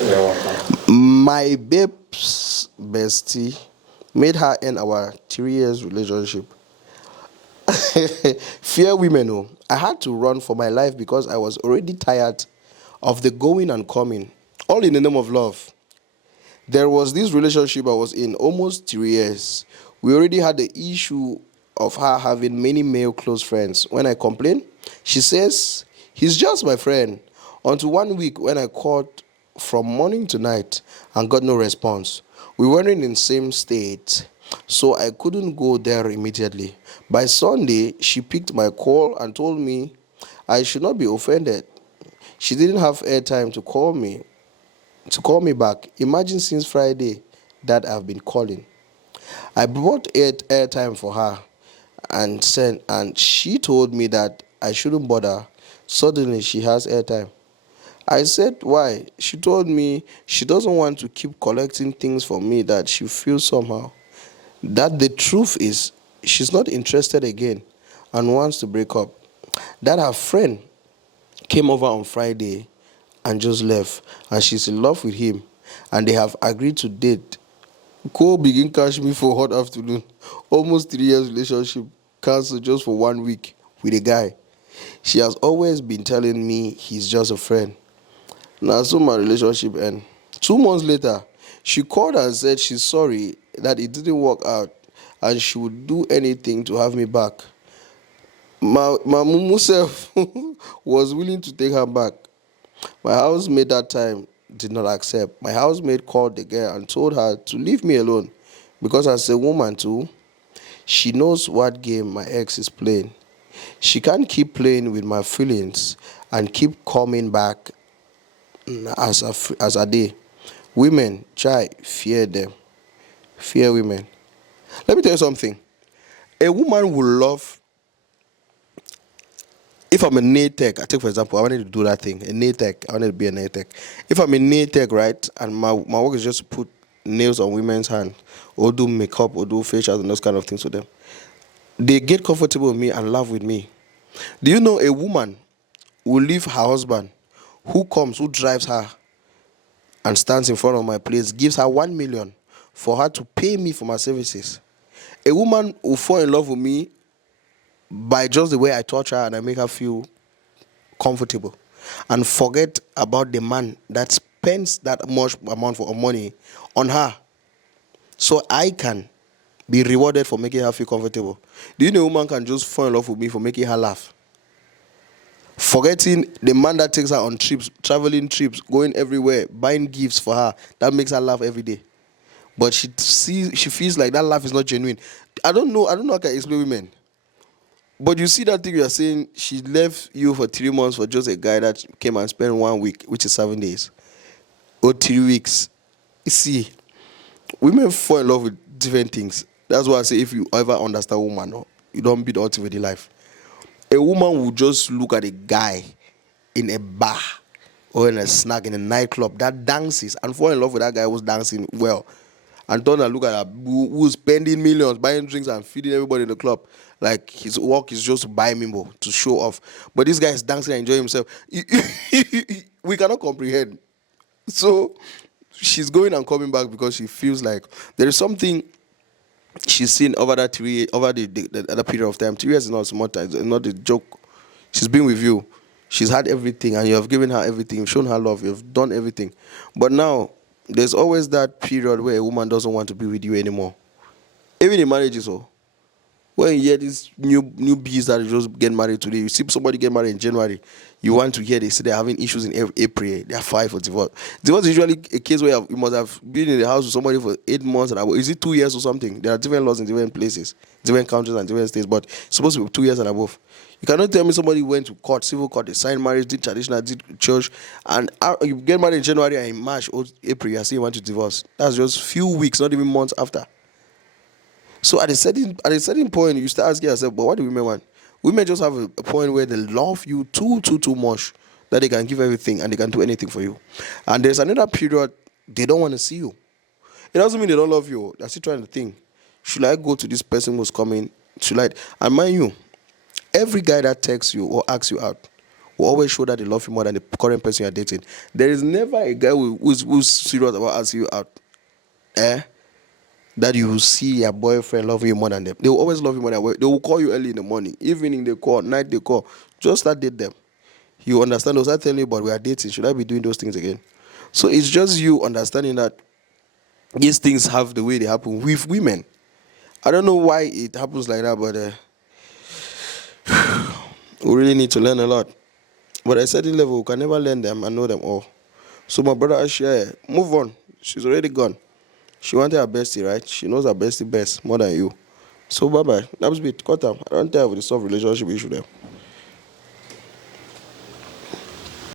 You're welcome. My babe's bestie made her end our 3 years relationship. Fear women, oh. I had to run for my life because I was already tired of the going and coming, all in the name of love. There was this relationship I was in almost 3 years. We already had the issue of her having many male close friends. When I complained, she says, he's just my friend. Until one week when I called from morning to night and got no response. We weren't in the same state, so I couldn't go there immediately. By Sunday, she picked my call and told me I should not be offended. She didn't have airtime to call me back. Imagine since Friday that I've been calling. I bought airtime for her and she told me that I shouldn't bother. Suddenly she has airtime. I said why? She told me she doesn't want to keep collecting things from me that she feels somehow. That the truth is she's not interested again and wants to break up. That her friend came over on Friday and just left, and she's in love with him, and they have agreed to date. Go begin cash me for hot afternoon. Almost 3 years relationship cancelled just for 1 week with a guy. She has always been telling me he's just a friend. Now, so my relationship end. 2 months later, she called and said she's sorry that it didn't work out and she would do anything to have me back. My mumu self was willing to take her back. My housemate that time did not accept. My housemate called the girl and told her to leave me alone because as a woman too, she knows what game my ex is playing. She can't keep playing with my feelings and keep coming back as a day. Women, try fear them. Fear women. Let me tell you something. A woman will love. If I'm a nail tech, I take for example, I wanted to do that thing, a nail tech. I wanted to be a nail tech. If I'm a nail tech, right, and my work is just to put nails on women's hand, or do makeup, or do facials and those kind of things with them, they get comfortable with me and laugh with me. Do you know a woman will leave her husband, who comes, who drives her, and stands in front of my place, gives her 1 million for her to pay me for my services? A woman will fall in love with me by just the way I touch her and I make her feel comfortable and forget about the man that spends that much amount of money on her so I can be rewarded for making her feel comfortable. Do you know a woman can just fall in love with me for making her laugh? Forgetting the man that takes her on trips, traveling trips, going everywhere, buying gifts for her, that makes her laugh every day. But she feels like that laugh is not genuine. I don't know how I can explain women. But you see that thing you are saying, she left you for 3 months for just a guy that came and spent 1 week, which is 7 days, or 3 weeks. You see, women fall in love with different things. That's why I say if you ever understand woman, no, you don't be the ultimate in life. A woman will just look at a guy in a bar or in a snack in a nightclub that dances and fall in love with that guy who's dancing well. And turn and look at her who's spending millions buying drinks and feeding everybody in the club. Like his work is just to buy mimo to show off. But this guy is dancing and enjoying himself. We cannot comprehend. So she's going and coming back because she feels like there is something she's seen over that over the other period of time. 3 years is not small time, it's not a joke. She's been with you. She's had everything and you have given her everything. You've shown her love. You've done everything. But now there's always that period where a woman doesn't want to be with you anymore. Even in marriages, so when you hear these new bees that just get married today, you see somebody get married in January, you want to hear they say they're having issues in April, they're filed for divorce. Divorce is usually a case where you must have been in the house with somebody for 8 months and above. Is it 2 years or something? There are different laws in different places, different countries and different states, but it's supposed to be 2 years and above. You cannot tell me somebody went to court, civil court, they signed marriage, did traditional, did church, and you get married in January and in March or April, you say you want to divorce. That's just few weeks, not even months after. So at a certain point, you start asking yourself, but what do women want? Women just have a point where they love you too much that they can give everything and they can do anything for you. And there's another period they don't want to see you. It doesn't mean they don't love you. They're still trying to think, should I go to this person who's coming? Should I? And mind you, every guy that texts you or asks you out will always show that they love you more than the current person you're dating. There is never a guy who's serious about asking you out. Eh? That you will see your boyfriend loving you more than them. They will always love you more than they will call you early in the morning, evening they call, night they call. Just start date them. You understand? They'll start telling you, but we are dating. Should I be doing those things again? So it's just you understanding that these things have the way they happen with women. I don't know why it happens like that, but we really need to learn a lot. But at a certain level, we can never learn them and know them all. So my brother Ashia, move on. She's already gone. She wanted her bestie, right? She knows her bestie best more than you. So bye bye. That was it. Cut them. I don't tell with the soft relationship issue there.